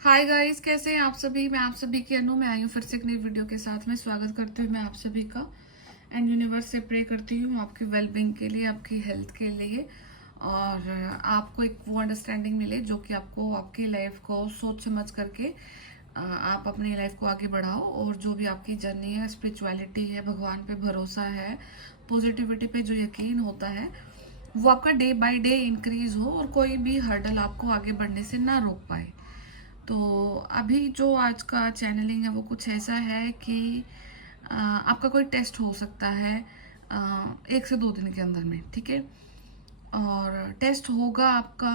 Hi guys, कैसे हैं आप सभी। मैं आप सभी की अनु में आई हूँ फिर से एक नई वीडियो के साथ में। स्वागत करती हूँ मैं आप सभी का एंड यूनिवर्स से प्रे करती हूँ आपकी वेलबींग के लिए, आपकी हेल्थ के लिए, और आपको एक वो अंडरस्टैंडिंग मिले जो कि आपको आपकी लाइफ को सोच समझ करके आप अपनी लाइफ को आगे बढ़ाओ। और जो भी आपकी जर्नी है, स्पिरिचुअलिटी है, भगवान पे भरोसा है, पॉजिटिविटी पे जो यकीन होता है, वो आपका डे बाय डे इंक्रीज हो और कोई भी हर्डल आपको आगे बढ़ने से ना रोक पाए। तो अभी जो आज का चैनलिंग है वो कुछ ऐसा है कि आपका कोई टेस्ट हो सकता है 1 से 2 दिन के अंदर में, ठीक है। और टेस्ट होगा आपका,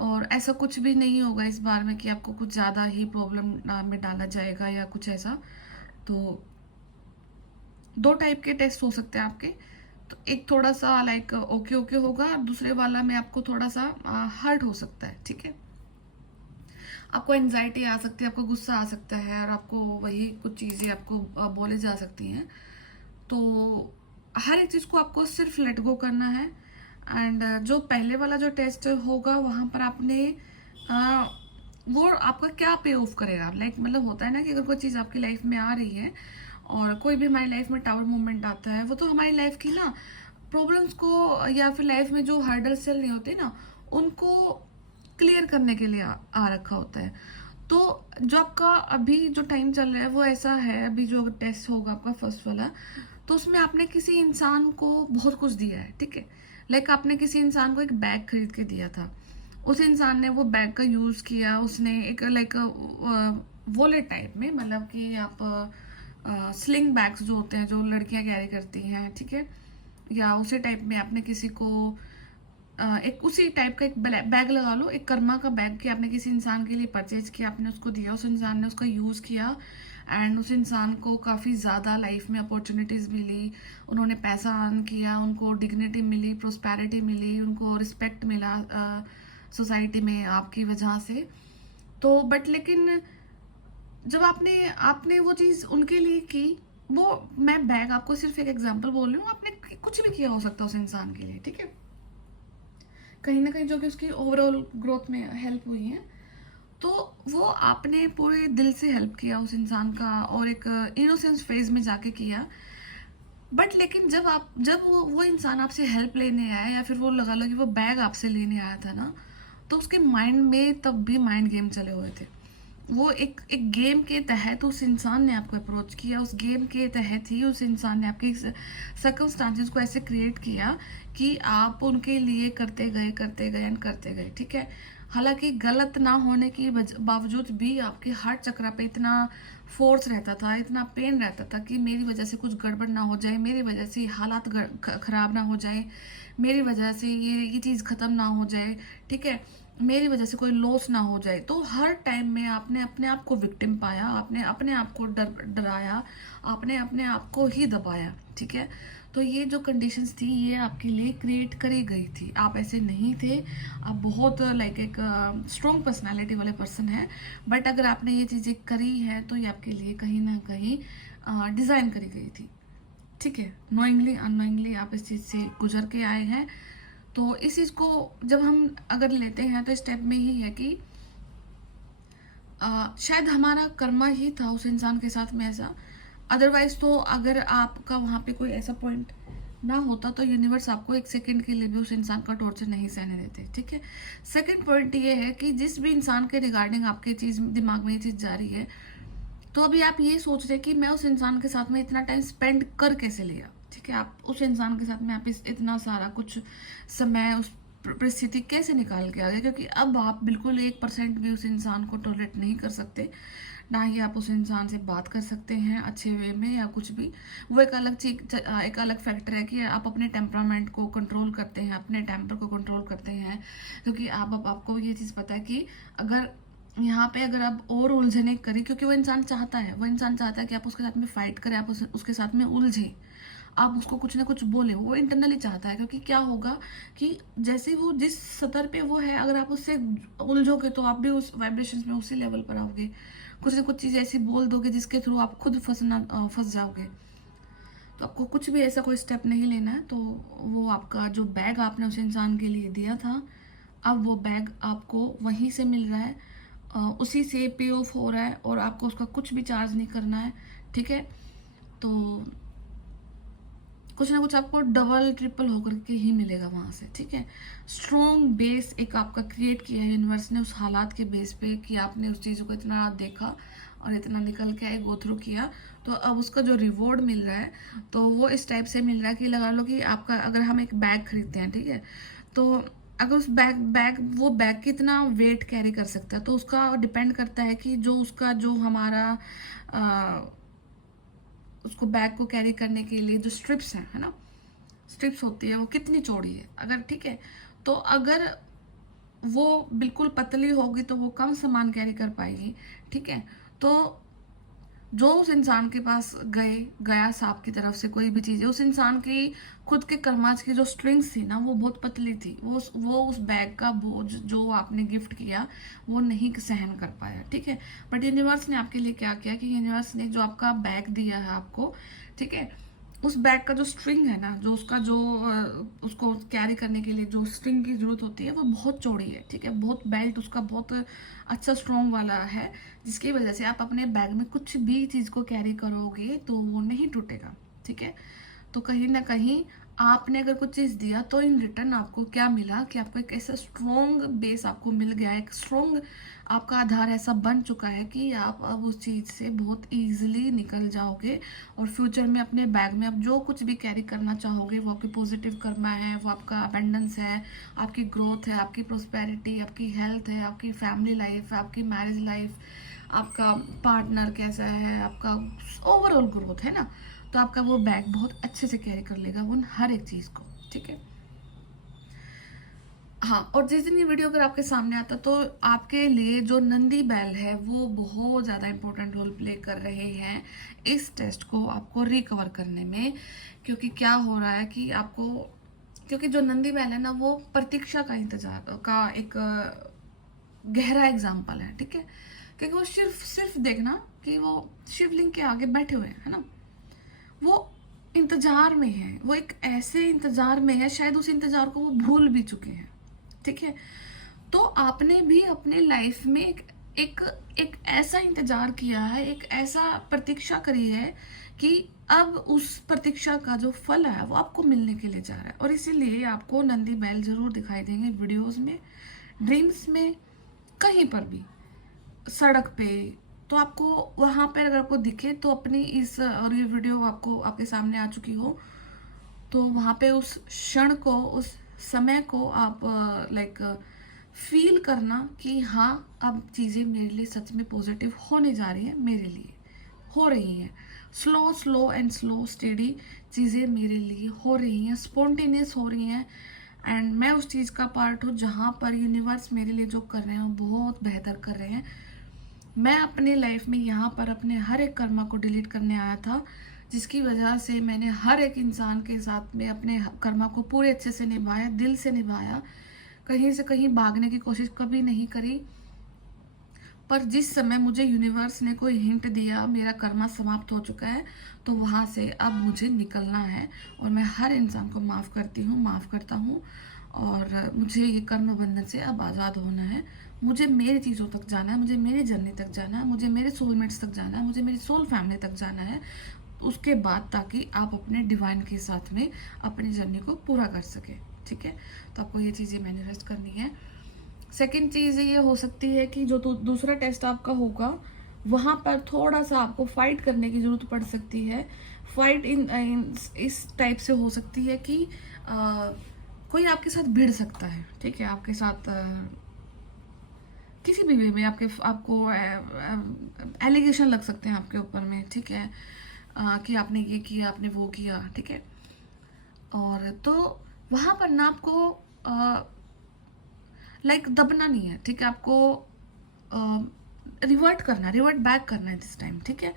और ऐसा कुछ भी नहीं होगा इस बार में कि आपको कुछ ज़्यादा ही प्रॉब्लम में डाला जाएगा या कुछ ऐसा। तो 2 टाइप के टेस्ट हो सकते हैं आपके। तो एक थोड़ा सा लाइक ओके ओके होगा, दूसरे वाला में आपको थोड़ा सा हर्ट हो सकता है, ठीक है। आपको एनजाइटी आ सकती है, आपको गुस्सा आ सकता है, और आपको वही कुछ चीज़ें आपको बोले जा सकती हैं। तो हर एक चीज़ को आपको सिर्फ लेट गो करना है। एंड जो पहले वाला जो टेस्ट होगा वहाँ पर आपने अ, वो आपका क्या पे ऑफ करेगा। लाइक मतलब होता है ना कि अगर कोई चीज़ आपकी लाइफ में आ रही है और कोई भी हमारी लाइफ में टावर मूवमेंट आता है, वो तो हमारी लाइफ की ना प्रॉब्लम्स को या फिर लाइफ में जो हर्डल्स चल रही होती है ना, उनको क्लियर करने के लिए आ रखा होता है। तो जो आपका अभी जो टाइम चल रहा है वो ऐसा है, अभी जो टेस्ट होगा आपका फर्स्ट वाला, तो उसमें आपने किसी इंसान को बहुत कुछ दिया है, ठीक है। लाइक आपने किसी इंसान को एक बैग खरीद के दिया था, उस इंसान ने वो बैग का यूज किया, उसने एक लाइक वॉलेट टाइप में, मतलब कि आप स्लिंग बैग्स जो होते हैं जो लड़कियां कैरी करती हैं, ठीक है, या उसी टाइप में आपने किसी को एक उसी टाइप का एक बैग लगा लो, एक कर्मा का बैग कि आपने किसी इंसान के लिए परचेज किया, आपने उसको दिया, उस इंसान ने उसका यूज़ किया, एंड उस इंसान को काफ़ी ज़्यादा लाइफ में अपॉर्चुनिटीज़ मिली, उन्होंने पैसा अर्न किया, उनको डिग्निटी मिली, प्रोस्पेरिटी मिली, उनको रिस्पेक्ट मिला सोसाइटी में आपकी वजह से। तो बट लेकिन जब आपने आपने वो चीज़ उनके लिए की, वो मैं बैग आपको सिर्फ एक एग्जांपल बोल रही हूँ, आपने कुछ भी किया हो सकता है उस इंसान के लिए, ठीक है, कहीं ना कहीं जो कि उसकी ओवरऑल ग्रोथ में हेल्प हुई है। तो वो आपने पूरे दिल से हेल्प किया उस इंसान का, और एक इनोसेंस फेज में जाके किया। बट लेकिन जब वो इंसान आपसे हेल्प लेने आया, या फिर वो लगा लो कि वो बैग आपसे लेने आया था ना, तो उसके माइंड में तब भी माइंड गेम चले हुए थे। वो एक एक गेम के तहत उस इंसान ने आपको अप्रोच किया, उस गेम के तहत ही उस इंसान ने आपकी सर्कमस्टांसेस को ऐसे क्रिएट किया कि आप उनके लिए करते गए एंड करते गए, ठीक है। हालांकि गलत ना होने की बावजूद भी आपके हार्ट चक्र पे इतना फोर्स रहता था, इतना पेन रहता था कि मेरी वजह से कुछ गड़बड़ ना हो जाए, मेरी वजह से हालात खराब ना हो जाए, मेरी वजह से ये चीज़ ख़त्म ना हो जाए, ठीक है, मेरी वजह से कोई लॉस ना हो जाए। तो हर टाइम में आपने अपने आप को विक्टिम पाया, आपने अपने आप को डराया, आपने अपने आप को ही दबाया, ठीक है। तो ये जो कंडीशंस थी ये आपके लिए क्रिएट करी गई थी, आप ऐसे नहीं थे। आप बहुत लाइक एक स्ट्रॉन्ग पर्सनालिटी वाले पर्सन हैं, बट अगर आपने ये चीज़ें करी है तो ये आपके लिए कहीं ना कहीं डिज़ाइन करी गई थी, ठीक है। नोइंगली अनोइंगली आप इस चीज़ से गुजर के आए हैं। तो इस चीज़ को जब हम अगर लेते हैं तो स्टेप में ही है कि शायद हमारा कर्मा ही था उस इंसान के साथ में ऐसा। अदरवाइज तो अगर आपका वहाँ पे कोई ऐसा पॉइंट ना होता तो यूनिवर्स आपको 1 सेकंड के लिए भी उस इंसान का टॉर्चर नहीं सहने देते, ठीक है। सेकंड पॉइंट ये है कि जिस भी इंसान के रिगार्डिंग आपके चीज़ दिमाग में ये चीज़ जा रही है, तो अभी आप ये सोच रहे हैं कि मैं उस इंसान के साथ में इतना टाइम स्पेंड कर कैसे लिया, ठीक है। आप उस इंसान के साथ में आप इतना सारा कुछ समय उस परिस्थिति कैसे निकाल के आ गए, क्योंकि अब आप बिल्कुल 1% भी उस इंसान को टॉलरेट नहीं कर सकते, ना ही आप उस इंसान से बात कर सकते हैं अच्छे वे में या कुछ भी। वो एक अलग चीज, एक अलग फैक्टर है कि आप अपने टेम्परामेंट को कंट्रोल करते हैं, अपने टेम्पर को कंट्रोल करते हैं, क्योंकि आपको ये चीज़ पता है कि अगर यहाँ पे अगर आप और उलझने करें, क्योंकि वो इंसान चाहता है, वो इंसान चाहता है कि आप उसके साथ में फाइट करें, आप उसके साथ में उलझें, आप उसको कुछ ना कुछ बोले, वो इंटरनली चाहता है। क्योंकि क्या होगा कि जैसे वो जिस स्तर पे वो है, अगर आप उससे उलझोगे तो आप भी उस वाइब्रेशंस में उसी लेवल पर आओगे, कुछ ना कुछ चीज़ ऐसी बोल दोगे जिसके थ्रू आप खुद फंस जाओगे। तो आपको कुछ भी ऐसा कोई स्टेप नहीं लेना है। तो वो आपका जो बैग आपने उस इंसान के लिए दिया था, अब वो बैग आपको वहीं से मिल रहा है, उसी से पे ऑफ हो रहा है और आपको उसका कुछ भी चार्ज नहीं करना है, ठीक है। तो कुछ ना कुछ आपको डबल ट्रिपल होकर के ही मिलेगा वहां से, ठीक है। स्ट्रॉन्ग बेस एक आपका क्रिएट किया है यूनिवर्स ने उस हालात के बेस पे कि आपने उस चीज़ों को इतना देखा और इतना निकल के आए, गो थ्रू किया, तो अब उसका जो रिवॉर्ड मिल रहा है तो वो इस टाइप से मिल रहा है कि लगा लो कि आपका, अगर हम एक बैग खरीदते हैं, ठीक है, तो अगर उस वो बैग कितना वेट कैरी कर सकता है, तो उसका डिपेंड करता है कि जो उसका जो हमारा उसको बैग को कैरी करने के लिए जो स्ट्रिप्स हैं, है ना, स्ट्रिप्स होती है वो कितनी चौड़ी है, अगर, ठीक है, तो अगर वो बिल्कुल पतली होगी तो वो कम सामान कैरी कर पाएगी, ठीक है। तो जो उस इंसान के पास गया सांप की तरफ से कोई भी चीज है, उस इंसान की खुद के कर्माज की जो स्ट्रिंग्स थी ना वो बहुत पतली थी, वो उस बैग का बोझ जो आपने गिफ्ट किया वो नहीं सहन कर पाया, ठीक है। बट यूनिवर्स ने आपके लिए क्या किया कि यूनिवर्स ने जो आपका बैग दिया है आपको, ठीक है, उस बैग का जो स्ट्रिंग है ना, जो उसका जो उसको कैरी करने के लिए जो स्ट्रिंग की जरूरत होती है वो बहुत चौड़ी है, ठीक है, बहुत बेल्ट उसका बहुत अच्छा स्ट्रॉन्ग वाला है, जिसकी वजह से आप अपने बैग में कुछ भी चीज को कैरी करोगे तो वो नहीं टूटेगा, ठीक है। तो कहीं ना कहीं आपने अगर कुछ चीज दिया तो इन रिटर्न आपको क्या मिला कि आपको एक ऐसा स्ट्रॉन्ग बेस आपको मिल गया, एक स्ट्रॉन्ग आपका आधार ऐसा बन चुका है कि आप अब उस चीज से बहुत इजीली निकल जाओगे और फ्यूचर में अपने बैग में आप जो कुछ भी कैरी करना चाहोगे वो आपकी पॉजिटिव कर्मा है, वो आपका अबेंडेंस है, आपकी ग्रोथ है, आपकी प्रोस्पेरिटी, आपकी हेल्थ है, आपकी फैमिली लाइफ है, आपकी मैरिज लाइफ, आपका पार्टनर कैसा है, आपका ओवरऑल ग्रोथ है ना, तो आपका वो बैग बहुत अच्छे से कैरी कर लेगा उन हर एक चीज को, ठीक है। हाँ, और जिस दिन ये वीडियो अगर आपके सामने आता तो आपके लिए जो नंदी बैल है वो बहुत ज्यादा इंपॉर्टेंट रोल प्ले कर रहे हैं इस टेस्ट को आपको रिकवर करने में, क्योंकि क्या हो रहा है कि आपको, क्योंकि जो नंदी बैल है ना वो प्रतीक्षा का इंतजार का एक गहरा एग्जाम्पल है, ठीक है, क्योंकि वो सिर्फ सिर्फ देखना कि वो शिवलिंग के आगे बैठे हुए हैं, है ना, वो इंतजार में है, वो एक ऐसे इंतजार में है, शायद उस इंतजार को वो भूल भी चुके हैं, ठीक है। तो आपने भी अपने लाइफ में एक एक ऐसा इंतजार किया है, एक ऐसा प्रतीक्षा करी है कि अब उस प्रतीक्षा का जो फल है वो आपको मिलने के लिए जा रहा है, और इसीलिए आपको नंदी बैल जरूर दिखाई देंगे वीडियोस में, ड्रीम्स में, कहीं पर भी, सड़क पे, तो आपको वहां पर अगर आपको दिखे तो अपनी इस, और ये वीडियो आपको आपके सामने आ चुकी हो तो वहां पे उस क्षण को, उस समय को आप लाइक फील करना कि हाँ अब चीजें मेरे लिए सच में पॉजिटिव होने जा रही है, मेरे लिए हो रही हैं, slow slow and slow steady चीजें मेरे लिए हो रही हैं, स्पॉन्टेनियस हो रही हैं, एंड मैं उस चीज का पार्ट हूँ जहां पर यूनिवर्स मेरे लिए जो कर रहे हैं वो बहुत बेहतर कर रहे हैं। मैं अपने लाइफ में यहाँ पर अपने हर एक कर्मा को डिलीट करने आया था, जिसकी वजह से मैंने हर एक इंसान के साथ में अपने कर्मा को पूरे अच्छे से निभाया, दिल से निभाया, कहीं से कहीं भागने की कोशिश कभी नहीं करी। पर जिस समय मुझे यूनिवर्स ने कोई हिंट दिया मेरा कर्मा समाप्त हो चुका है, तो वहां से अब मुझे निकलना है और मैं हर इंसान को माफ करती हूँ, माफ करता हूँ, और मुझे ये कर्म बंधन से अब आज़ाद होना है। मुझे मेरी चीज़ों तक जाना है, मुझे मेरी जर्नी तक जाना है, मुझे मेरे सोलमेट्स तक जाना है, मुझे मेरी सोल फैमिली तक जाना है, उसके बाद ताकि आप अपने डिवाइन के साथ में अपनी जर्नी को पूरा कर सके, ठीक है। तो आपको ये चीज़ें मैनिफेस्ट करनी है। सेकेंड चीज़ ये हो सकती है कि जो दूसरा टेस्ट आपका होगा वहां पर थोड़ा सा आपको फाइट करने की जरूरत पड़ सकती है। फाइट इस टाइप से हो सकती है कि कोई आपके साथ भिड़ सकता है, ठीक है, आपके साथ किसी भी वे में आपको एलिगेशन लग सकते हैं आपके ऊपर में, ठीक है, कि आपने ये किया, आपने वो किया, ठीक है। और तो वहां पर ना आपको लाइक दबना नहीं है, ठीक है, आपको रिवर्ट बैक करना है दिस टाइम, ठीक है।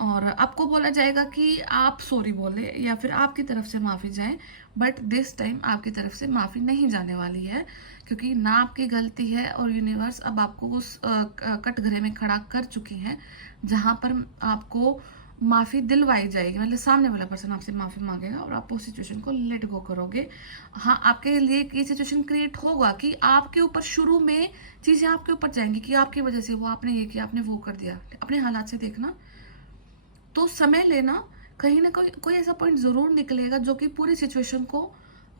और आपको बोला जाएगा कि आप सॉरी बोले या फिर आपकी तरफ से माफी जाए, बट दिस टाइम आपकी तरफ से माफी नहीं जाने वाली है, क्योंकि ना आपकी गलती है और यूनिवर्स अब आपको उस कटघरे में खड़ा कर चुकी है जहां पर आपको माफ़ी दिलवाई जाएगी, मतलब सामने वाला पर्सन आपसे माफ़ी मांगेगा और आप उस सिचुएशन को लेट गो करोगे। हाँ, आपके लिए ये सिचुएशन क्रिएट होगा कि आपके ऊपर शुरू में चीज़ें आपके ऊपर जाएंगी कि आपकी वजह से वो आपने ये किया, आपने वो कर दिया। अपने हालात से देखना, तो समय लेना, कहीं ना कोई ऐसा पॉइंट ज़रूर निकलेगा जो कि पूरी सिचुएशन को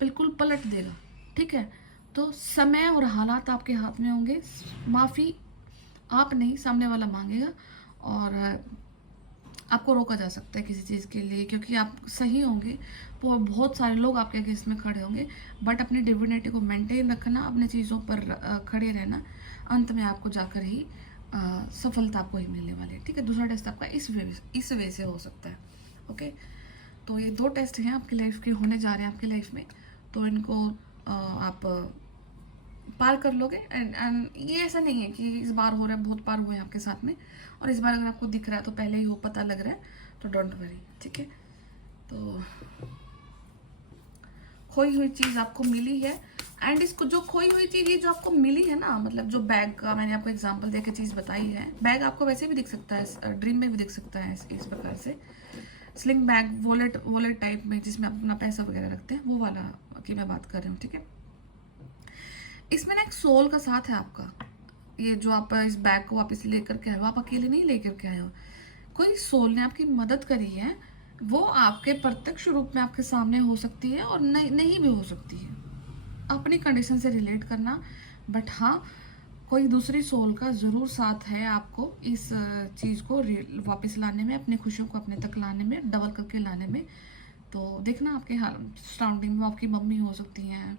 बिल्कुल पलट देगा। ठीक है, तो समय और हालात आपके हाथ में होंगे। माफ़ी आप नहीं, सामने वाला मांगेगा और आपको रोका जा सकता है किसी चीज़ के लिए, क्योंकि आप सही होंगे तो बहुत सारे लोग आपके अगेंस्ट में खड़े होंगे। बट अपनी डिविनिटी को मेंटेन रखना, अपने चीज़ों पर खड़े रहना, अंत में आपको जाकर ही सफलता आपको ही मिलने वाली है। ठीक है, दूसरा टेस्ट आपका इस वे से हो सकता है। ओके, तो ये 2 टेस्ट हैं आपकी लाइफ के, होने जा रहे हैं आपकी लाइफ में, तो इनको आप पार कर लोगे। एंड ये ऐसा नहीं है कि इस बार हो रहा है, बहुत बार हुए हैं आपके साथ में, और इस बार अगर आपको दिख रहा है तो पहले ही हो, पता लग रहा है, तो डोंट वरी। ठीक है, तो खोई हुई चीज़ आपको मिली है। एंड इसको जो खोई हुई चीज़ ये जो आपको मिली है ना, मतलब जो बैग का मैंने आपको एग्जांपल देके चीज़ बताई है, बैग आपको वैसे भी दिख सकता है, ड्रीम में भी दिख सकता है इस प्रकार से, स्लिंग बैग, वॉलेट टाइप में, जिसमें आप अपना पैसा वगैरह रखते हैं, वो वाला की मैं बात कर रही हूँ। ठीक है, इसमें ना एक सोल का साथ है आपका। ये जो आप इस बैग को वापस लेकर के आए हो, आप अकेले नहीं लेकर के आए हो, कोई सोल ने आपकी मदद करी है। वो आपके प्रत्यक्ष रूप में आपके सामने हो सकती है और नहीं भी हो सकती है, अपनी कंडीशन से रिलेट करना। बट हाँ, कोई दूसरी सोल का ज़रूर साथ है आपको इस चीज़ को वापस लाने में, अपनी खुशियों को अपने तक लाने में, डबल करके लाने में। तो देखना आपके सराउंडिंग में आपकी मम्मी हो सकती हैं,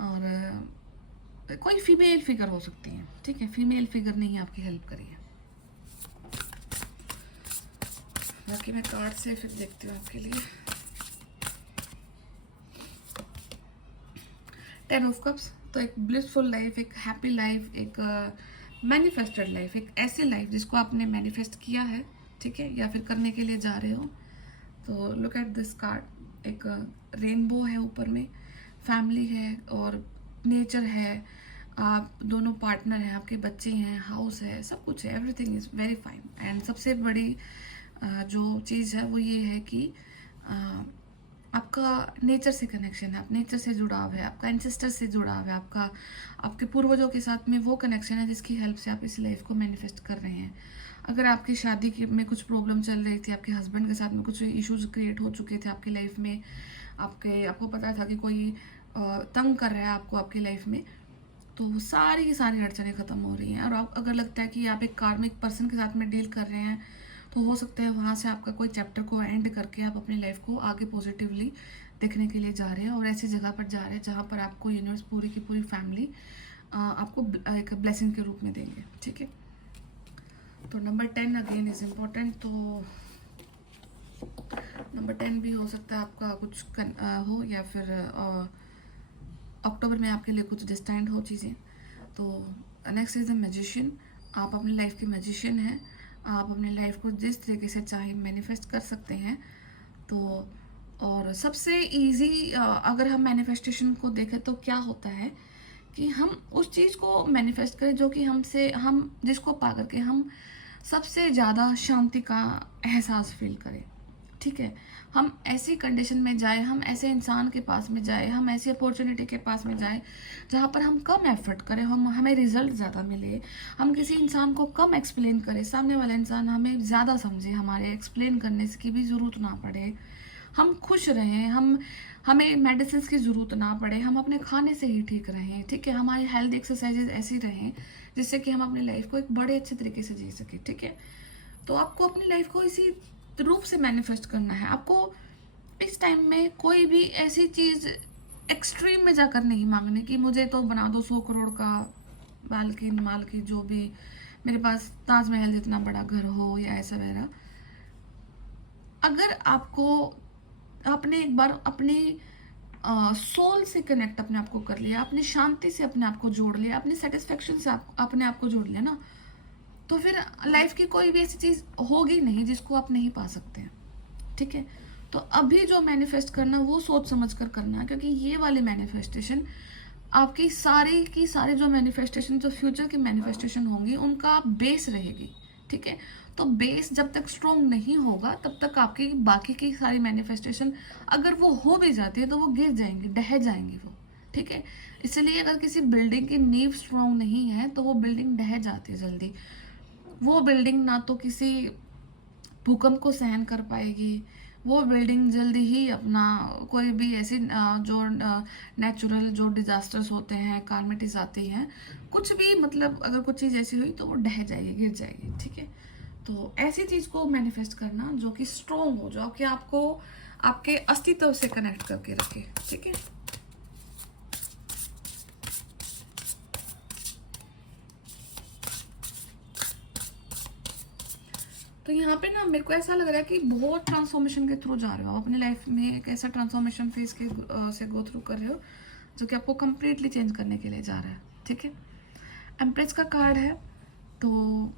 और कोई फीमेल फिगर हो सकती है। ठीक है, फीमेल फिगर ने ही आपकी हेल्प करी है। बाकी मैं कार्ड से फिर देखती हूँ आपके लिए। 10 ऑफ कप्स, तो एक ब्लिसफुल लाइफ, एक हैप्पी लाइफ, एक मैनिफेस्टेड लाइफ, एक ऐसी लाइफ जिसको आपने मैनिफेस्ट किया है। ठीक है, या फिर करने के लिए जा रहे हो। तो लुक एट दिस कार्ड, एक रेनबो है ऊपर में, फैमिली है और नेचर है, आप दोनों पार्टनर हैं, आपके बच्चे हैं, हाउस है, सब कुछ है, everything is very fine. And सबसे बड़ी जो चीज़ है वो ये है कि आपका नेचर से कनेक्शन है, आप नेचर से जुड़ाव है, आपका एंसेस्टर से जुड़ाव है, आपके पूर्वजों के साथ में वो कनेक्शन है जिसकी हेल्प से आप इस लाइफ को मैनिफेस्ट कर रहे हैं। अगर आपकी शादी में कुछ प्रॉब्लम चल रही थी, आपके हस्बैंड के साथ में कुछ इश्यूज क्रिएट हो चुके थे आपकी लाइफ में, आपको पता था कि कोई तंग कर रहा है आपको आपकी लाइफ में, तो सारी की सारी अड़चनें खत्म हो रही हैं। और आप अगर लगता है कि आप एक कार्मिक पर्सन के साथ में डील कर रहे हैं, तो हो सकता है वहाँ से आपका कोई चैप्टर को एंड करके आप अपनी लाइफ को आगे पॉजिटिवली देखने के लिए जा रहे हैं, और ऐसी जगह पर जा रहे हैं जहाँ पर आपको यूनिवर्स पूरी की पूरी फैमिली आपको एक ब्लेसिंग के रूप में देंगे। ठीक है, तो नंबर 10 अगेन इज इम्पोर्टेंट। तो नंबर 10 भी हो सकता है आपका कुछ हो, या फिर अक्टूबर में आपके लिए कुछ डिस्टाइंड हो चीज़ें। तो नेक्स्ट इज द मैजिशियन, आप अपनी लाइफ के मैजिशियन हैं, आप अपनी लाइफ को जिस तरीके से चाहे मैनिफेस्ट कर सकते हैं। तो और सबसे इजी अगर हम मैनिफेस्टेशन को देखें तो क्या होता है कि हम उस चीज़ को मैनिफेस्ट करें जो कि हम जिसको पा करके हम सबसे ज़्यादा शांति का एहसास फील करें। ठीक है, हम ऐसी कंडीशन में जाए, हम ऐसे इंसान के पास में जाए, हम ऐसी अपॉर्चुनिटी के पास में जाए जहाँ पर हम कम एफर्ट करें, हमें रिजल्ट ज़्यादा मिले, हम किसी इंसान को कम एक्सप्लेन करें, सामने वाला इंसान हमें ज़्यादा समझे, हमारे एक्सप्लेन करने की भी ज़रूरत ना पड़े, हम खुश रहें, हमें मेडिसिन की ज़रूरत ना पड़े, हम अपने खाने से ही ठीक रहें। ठीक है, हमारी हेल्थ एक्सरसाइजेज ऐसी रहें जिससे कि हम अपनी लाइफ को एक बड़े अच्छे तरीके से जी सकें। ठीक है, तो आपको अपनी लाइफ को इसी रूप से मैनिफेस्ट करना है। आपको इस टाइम में कोई भी ऐसी चीज़ एक्सट्रीम में जाकर नहीं मांगने की मुझे तो बना दो 100 करोड़ का माल की जो भी, मेरे पास ताजमहल जितना बड़ा घर हो या ऐसा वगैरह। अगर आपने एक बार अपने सोल से कनेक्ट अपने आप को कर लिया, अपनी शांति से अपने आप को जोड़ लिया, अपनी सेटिस्फेक्शन से अपने आप को जोड़ लिया ना, तो फिर लाइफ की कोई भी ऐसी चीज़ होगी नहीं जिसको आप नहीं पा सकते हैं। ठीक है, तो अभी जो मैनिफेस्ट करना वो सोच समझ कर करना है, क्योंकि ये वाली मैनिफेस्टेशन आपकी सारी जो मैनिफेस्टेशन, जो फ्यूचर की मैनिफेस्टेशन होंगी, उनका बेस रहेगी। ठीक है। तो बेस जब तक स्ट्रॉन्ग नहीं होगा तब तक आपकी बाकी की सारी मैनिफेस्टेशन अगर वो हो भी जाती है तो वो गिर जाएंगी, ढह जाएंगी वो, ठीक है। इसलिए अगर किसी बिल्डिंग की नींव स्ट्रॉन्ग नहीं है तो वो बिल्डिंग ढह जाती है जल्दी। वो बिल्डिंग ना तो किसी भूकंप को सहन कर पाएगी, वो बिल्डिंग जल्दी ही अपना कोई भी ऐसी जो नेचुरल जो डिजास्टर्स होते हैं, कालमिटीज आती हैं, कुछ भी मतलब अगर कुछ चीज़ ऐसी हुई तो वो ढह जाएगी, गिर जाएगी, ठीक है। तो ऐसी चीज़ को मैनिफेस्ट करना जो कि स्ट्रॉन्ग हो, जो कि आपको आपके अस्तित्व से कनेक्ट करके रखे, ठीक है। तो यहाँ पे ना मेरे को ऐसा लग रहा है कि बहुत ट्रांसफॉर्मेशन के थ्रू जा रहे हो अपनी लाइफ में, एक ऐसा ट्रांसफॉर्मेशन फेज के से गो थ्रू कर रहे हो जो कि आपको कंप्लीटली चेंज करने के लिए जा रहा है, ठीक है। एम्प्रेस का कार्ड है, तो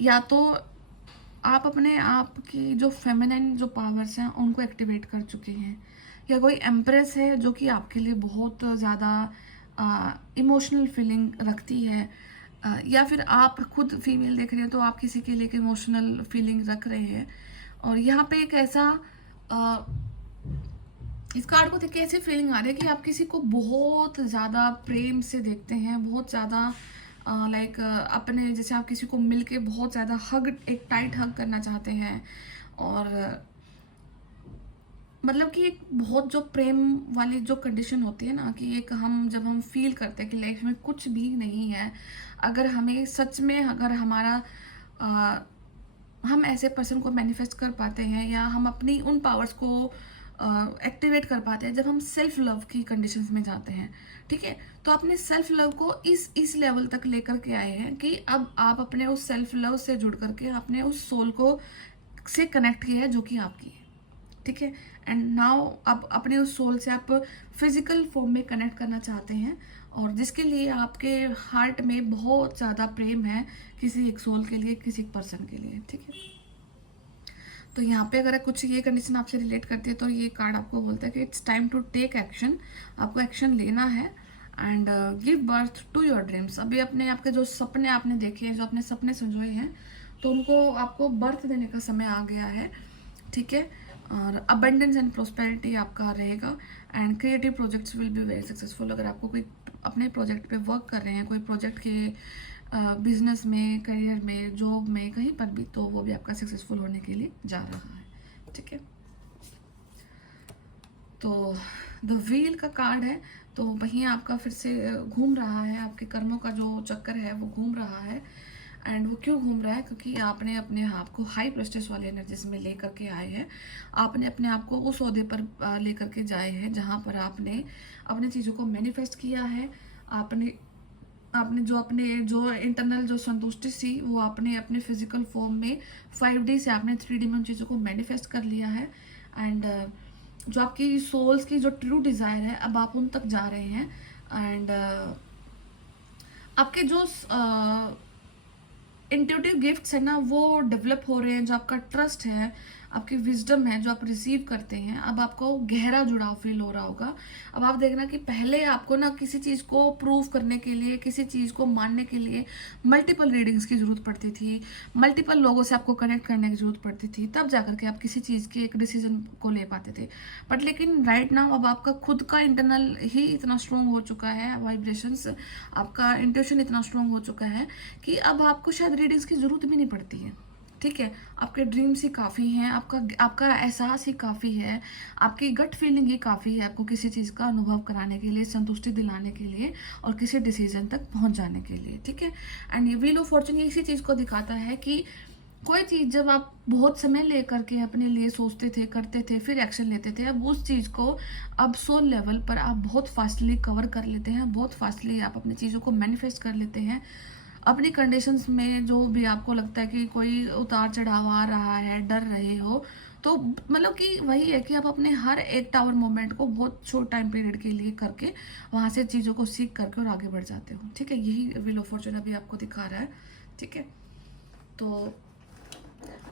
या तो आप अपने आप की जो फेमिनिन जो पावर्स हैं उनको एक्टिवेट कर चुकी हैं, या कोई एम्प्रेस है जो कि आपके लिए बहुत ज़्यादा इमोशनल फीलिंग रखती है, या फिर आप खुद फीमेल देख रहे हैं तो आप किसी के लिए इमोशनल फीलिंग रख रहे हैं। और यहाँ पे एक ऐसा इस कार्ड को देख के ऐसी फीलिंग आ रही है कि आप किसी को बहुत ज़्यादा प्रेम से देखते हैं, बहुत ज़्यादा लाइक अपने जैसे आप किसी को मिलके बहुत ज़्यादा हग, एक टाइट हग करना चाहते हैं। और मतलब कि एक बहुत जो प्रेम वाली जो कंडीशन होती है ना, कि एक हम जब हम फील करते हैं कि लाइफ में कुछ भी नहीं है, अगर हमें सच में अगर हमारा हम ऐसे पर्सन को मैनिफेस्ट कर पाते हैं या हम अपनी उन पावर्स को एक्टिवेट कर पाते हैं जब हम सेल्फ लव की कंडीशंस में जाते हैं, ठीक है। तो अपने सेल्फ लव को इस लेवल तक लेकर के आए हैं कि अब आप अपने उस सेल्फ लव से जुड़ करके आपने उस सोल को से कनेक्ट किया है जो कि आपकी है, ठीक है। एंड नाउ आप अपने उस सोल से आप फिजिकल फॉर्म में कनेक्ट करना चाहते हैं, और जिसके लिए आपके हार्ट में बहुत ज़्यादा प्रेम है किसी एक सोल के लिए, किसी एक पर्सन के लिए, ठीक है। तो यहाँ पे अगर कुछ ये कंडीशन आपसे रिलेट करती है तो ये कार्ड आपको बोलता है कि it's time to take action, आपको एक्शन लेना है and give birth to your dreams. अभी अपने आपके जो सपने आपने देखे हैं, जो अपने सपने संजोए हैं, तो उनको आपको बर्थ देने का समय आ गया है, ठीक है। और अबंडेंस एंड प्रोस्पेरिटी आपका रहेगा and creative projects will be very successful. अगर आपको कोई अपने प्रोजेक्ट पे वर्क कर रहे हैं, कोई प्रोजेक्ट के बिजनेस में, करियर में, जॉब में, कहीं पर भी, तो वो भी आपका सक्सेसफुल होने के लिए जा रहा है, ठीक है। तो द व्हील का कार्ड है, तो वहीं आपका फिर से घूम रहा है, आपके कर्मों का जो चक्कर है वो घूम रहा है। एंड वो क्यों घूम रहा है? क्योंकि आपने अपने आप को हाई प्रेस्टेज वाले एनर्जीज में लेकर के आए हैं, आपने अपने आप को उस ओहदे पर लेकर के जाए हैं जहाँ पर आपने अपने चीज़ों को मैनिफेस्ट किया है। आपने आपने जो इंटरनल जो संतुष्टि थी वो आपने अपने फिजिकल फॉर्म में 5D से आपने 3D में उन चीज़ों को मैनिफेस्ट कर लिया है। एंड जो आपकी सोल्स की जो ट्रू डिज़ायर है अब आप उन तक जा रहे हैं। एंड आपके जो इंट्यूटिव गिफ्ट्स है ना वो डेवलप हो रहे हैं, जो आपका ट्रस्ट है, आपकी विजडम है जो आप रिसीव करते हैं, अब आपको गहरा जुड़ाव फील हो रहा होगा। अब आप देखना कि पहले आपको ना किसी चीज़ को प्रूव करने के लिए, किसी चीज़ को मानने के लिए मल्टीपल रीडिंग्स की ज़रूरत पड़ती थी, मल्टीपल लोगों से आपको कनेक्ट करने की ज़रूरत पड़ती थी, तब जाकर के आप किसी चीज़ के एक डिसीजन को ले पाते थे। बट लेकिन राइट नाउ अब आपका खुद का इंटरनल ही इतना स्ट्रॉन्ग हो चुका है, वाइब्रेशंस, आपका इंट्यूशन इतना स्ट्रॉन्ग हो चुका है कि अब आपको शायद रीडिंग्स की ज़रूरत भी नहीं पड़ती है, ठीक है। आपके ड्रीम्स ही काफ़ी हैं, आपका एहसास ही काफ़ी है, आपकी गट फीलिंग ही काफ़ी है आपको किसी चीज़ का अनुभव कराने के लिए, संतुष्टि दिलाने के लिए और किसी डिसीजन तक पहुंच जाने के लिए, ठीक है। एंड ये व्हील ऑफ फॉर्चून इसी चीज़ को दिखाता है कि कोई चीज़ जब आप बहुत समय लेकर के अपने लिए सोचते थे, करते थे, फिर एक्शन लेते थे, अब उस चीज़ को अब सोल लेवल पर आप बहुत फास्टली कवर कर लेते हैं, बहुत फास्टली आप अपनी चीज़ों को मैनिफेस्ट कर लेते हैं। अपनी कंडीशंस में जो भी आपको लगता है कि कोई उतार चढ़ाव आ रहा है, डर रहे हो, तो मतलब कि वही है कि आप अपने हर एक टावर मोमेंट को बहुत शॉर्ट टाइम पीरियड के लिए करके वहाँ से चीज़ों को सीख करके और आगे बढ़ जाते हो, ठीक है। यही व्हील ऑफ फॉर्चून अभी आपको दिखा रहा है, ठीक है। तो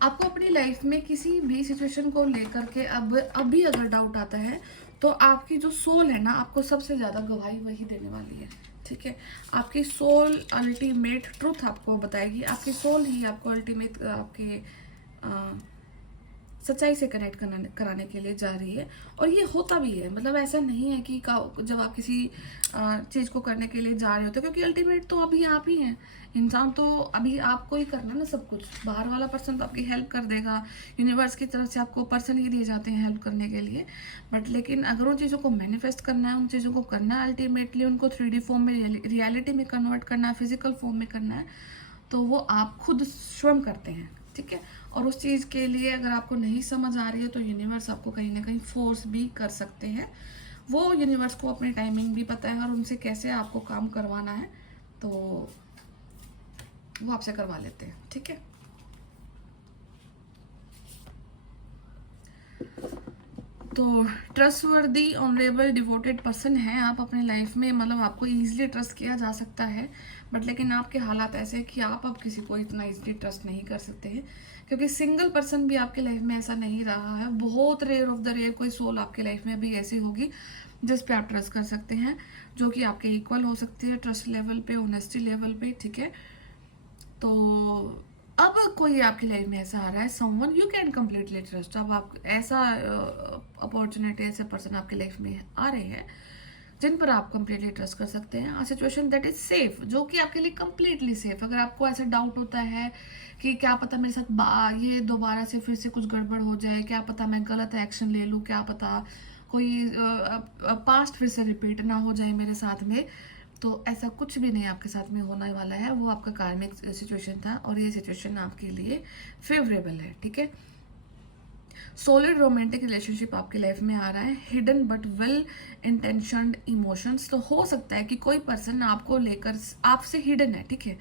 आपको अपनी लाइफ में किसी भी सिचुएशन को लेकर के अभी अगर डाउट आता है तो आपकी जो सोल है ना आपको सबसे ज़्यादा गवाही वही देने वाली है, ठीक है। आपकी सोल अल्टीमेट ट्रूथ आपको बताएगी, आपकी सोल ही आपको अल्टीमेट आपके सच्चाई से कनेक्ट कराने के लिए जा रही है। और ये होता भी है, मतलब ऐसा नहीं है कि जब आप किसी चीज़ को करने के लिए जा रहे होते, क्योंकि अल्टीमेट तो अभी आप ही हैं। इंसान तो अभी आपको ही करना ना सब कुछ, बाहर वाला पर्सन तो आपकी हेल्प कर देगा, यूनिवर्स की तरफ से आपको पर्सन ही दिए जाते हैं हेल्प करने के लिए। बट लेकिन अगर उन चीज़ों को मैनिफेस्ट करना है, उन चीज़ों को करना है अल्टीमेटली, उनको 3D फॉर्म में, रियलिटी में कन्वर्ट करना है, फिजिकल फॉर्म में करना है, तो वो आप खुद स्वयं करते हैं। ठीक है। और उस चीज़ के लिए अगर आपको नहीं समझ आ रही है तो यूनिवर्स आपको कहीं ना कहीं फोर्स भी कर सकते हैं। वो यूनिवर्स को अपनी टाइमिंग भी पता है और उनसे कैसे आपको काम करवाना है, तो वो आपसे करवा लेते हैं। ठीक है। तो ट्रस्टवर्दी, ऑनरेबल, डिवोटेड पर्सन है आप अपने लाइफ में, मतलब आपको इजीली ट्रस्ट किया जा सकता है। बट लेकिन आपके हालात ऐसे हैं कि आप अब किसी को इतना इजीली ट्रस्ट नहीं कर सकते हैं, क्योंकि सिंगल पर्सन भी आपके लाइफ में ऐसा नहीं रहा है। बहुत रेयर ऑफ द रेयर कोई सोल आपके लाइफ में अभी ऐसी होगी जिस पे आप ट्रस्ट कर सकते हैं, जो कि आपके इक्वल हो सकती है ट्रस्ट लेवल पे, ऑनेस्टी लेवल पे। ठीक है। तो अब कोई आपकी लाइफ में ऐसा आ रहा है, someone you can completely trust. अब आप ऐसा अपॉर्चुनिटी, ऐसे पर्सन आपकी लाइफ में आ रहे हैं जिन पर आप कंप्लीटली ट्रस्ट कर सकते हैं। सिचुएशन दैट इज सेफ, जो कि आपके लिए कंप्लीटली सेफ। अगर आपको ऐसा डाउट होता है कि क्या पता मेरे साथ ये दोबारा से फिर से कुछ गड़बड़ हो जाए, क्या पता मैं गलत एक्शन ले लूँ, क्या पता कोई पास्ट फिर से रिपीट ना हो जाए मेरे साथ में, तो ऐसा कुछ भी नहीं आपके साथ में होने वाला है। वो आपका कार्मिक सिचुएशन था और ये सिचुएशन आपके लिए फेवरेबल है। ठीक है। सॉलिड रोमांटिक रिलेशनशिप आपकी लाइफ में आ रहा है। Hidden but well intentioned emotions, तो हो सकता है कि कोई पर्सन आपको लेकर आपसे हिडन है। ठीक है।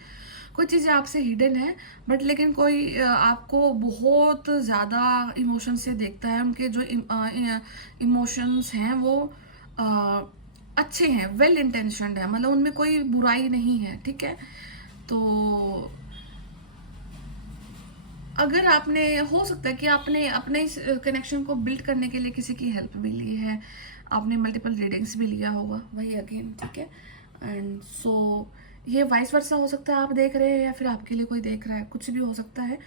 कोई चीज़ें आपसे हिडन है, बट लेकिन कोई आपको बहुत ज़्यादा इमोशन से देखता है। उनके जो इमोशंस हैं वो अच्छे हैं, वेल इंटेंशनड है, मतलब उनमें कोई बुराई नहीं है। ठीक है। तो अगर आपने, हो सकता है कि आपने अपने इस कनेक्शन को बिल्ड करने के लिए किसी की हेल्प भी ली है, आपने मल्टीपल रीडिंग्स भी लिया होगा, वही अगेन। ठीक है। एंड सो ये वाइस वर्सा हो सकता है, आप देख रहे हैं या फिर आपके लिए कोई देख रहा है, कुछ भी हो सकता है।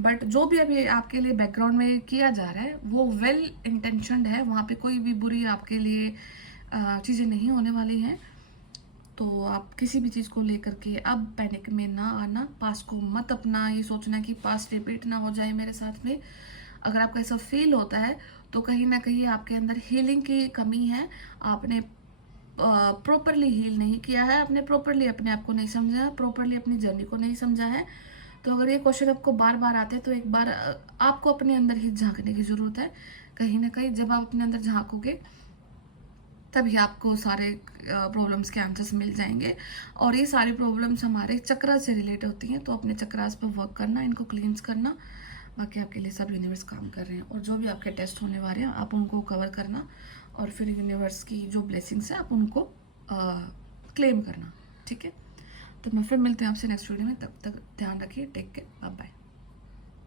बट जो भी अभी आपके लिए बैकग्राउंड में किया जा रहा है वो वेल इंटेंशनड है, वहाँ पे कोई भी बुरी आपके लिए चीज़ें नहीं होने वाली हैं। तो आप किसी भी चीज़ को लेकर के अब पैनिक में ना आना, पास्ट को मत अपना ये सोचना कि पास्ट रिपीट ना हो जाए मेरे साथ में। अगर आपको ऐसा फील होता है तो कहीं ना कहीं आपके अंदर हीलिंग की कमी है, आपने प्रॉपरली हील नहीं किया है, आपने प्रॉपरली अपने आप को नहीं समझा है, प्रॉपरली अपनी जर्नी को नहीं समझा है। तो अगर ये क्वेश्चन आपको बार बार आते हैं तो एक बार आपको अपने अंदर ही झांकने की ज़रूरत है। कहीं ना कहीं जब आप अपने अंदर झांकोगे तभी आपको सारे प्रॉब्लम्स के आंसर्स मिल जाएंगे। और ये सारी प्रॉब्लम्स हमारे चक्रा से रिलेट होती हैं, तो अपने चक्रास पर वर्क करना, इनको क्लींस करना। बाकी आपके लिए सब यूनिवर्स काम कर रहे हैं, और जो भी आपके टेस्ट होने वाले हैं आप उनको कवर करना, और फिर यूनिवर्स की जो ब्लेसिंग्स हैं आप उनको क्लेम करना। ठीक है। तो मैं फिर मिलते हैं आपसे नेक्स्ट वीडियो में, तब तक ध्यान रखिए, टेक केयर, बाय बाय।